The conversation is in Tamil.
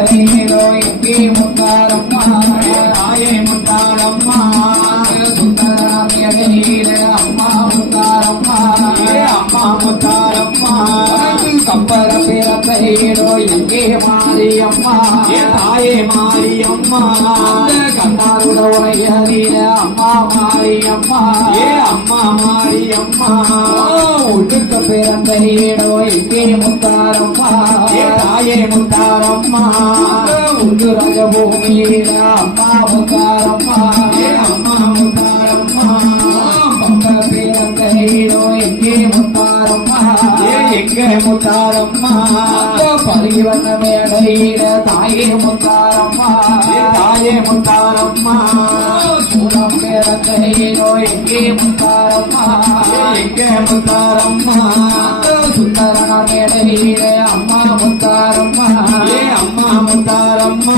எங்கே முத்தாரம்மா தாயே முத்தாரம்மா சுந்தராமியடியில அம்மா முத்தாரம்மா அம்மா முத்தாரம்மா கப்பர பிறந்தோ எங்கே மாரியம்மா தாயே மாரியம்மா கண்ணாருட உரையறில அம்மா மாரியம்மா அம்மா மாரியம்மா ஒட்டுக்க பிறந்தோ எங்கே முத்தாரம்மா தாயே முத்தாரம்மா உண்டு ரஜபூமியில அம்மா முத்தாரம்மா அம்மா முத்தாரம்மா பம்ப பிறந்தோ எங்கே முத்தாரம்மா எங்கே முத்தாரம்மா பருகி வந்த மேடையில தாயே முத்தாரம்மா தாயே முத்தாரம்மா சூடம் பிறந்தோ எங்கே முத்தாரம்மா எங்கே முத்தாரம்மா சுந்தரண மேடையில அம்மா முத்தாரம்மா அம்மா முத்தாரம்மா